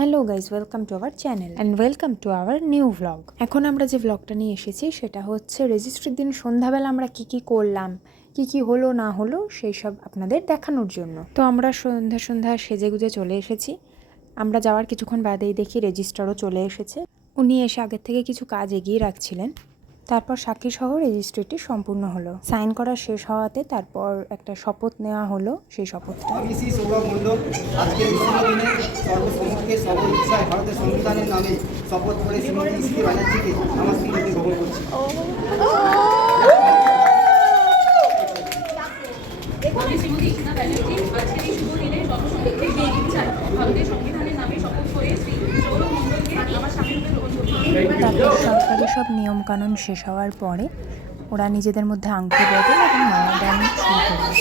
Hello guys, welcome to our channel and welcome to our new vlog. এখন আমরা যে ভ্লগটা নিয়ে এসেছি সেটা হচ্ছে রেজিস্ট্রির দিন সন্ধ্যাবেলা আমরা কি করলাম, কি হলো না হলো সেই সব আপনাদের দেখানোর জন্য। তো আমরা সন্ধ্যা সেজে গুজে চলে এসেছি। আমরা যাওয়ার কিছুক্ষণ বাদেই দেখি রেজিস্ট্রারও চলে এসেছে। উনি এসে আগের থেকে কিছু কাজ এগিয়ে রাখছিলেন। তারপর সাক্ষী সহ রেজিস্ট্রিটি সম্পূর্ণ হলো। সাইন করা শেষ হওয়াতে তারপর একটা শপথ নেওয়া হলো। সেই শপথটা আমি শ্রী সৌরভ মণ্ডল আজকে দিনে সর্বসমক্ষে সবল ইচ্ছায় ভারতের সংবিধানের নামে শপথ করে শ্রীমতী ইস্তি ব্যানার্জিকে আমার স্ত্রীরূপে গ্রহণ করছি। আমি শ্রীমতী ইস্তি ব্যানার্জি আজকের এই শুভ দিনে সর্বসমক্ষে ইচ্ছায় ভারতের সংবিধানের নামে শপথ করে শ্রী সৌরভ মণ্ডলকে আমার স্বামীরূপে গ্রহণ করছি। তারপর সরকারি সব নিয়মকানুন শেষ হওয়ার পরে ওরা নিজেদের মধ্যে আংটি বদল এবং মালা দান শুরু করলো।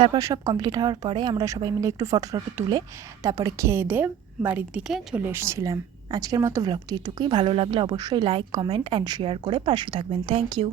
তারপর সব কমপ্লিট হওয়ার পরে আমরা সবাই মিলে একটু ফটো তুলে তারপরে খেয়ে দিয়ে বাড়ির দিকে চলে এসেছিলাম। আজকের মতো ব্লগটি এটুকুই। ভালো লাগলে অবশ্যই লাইক, কমেন্ট অ্যান্ড শেয়ার করে পাশে থাকবেন। Thank you.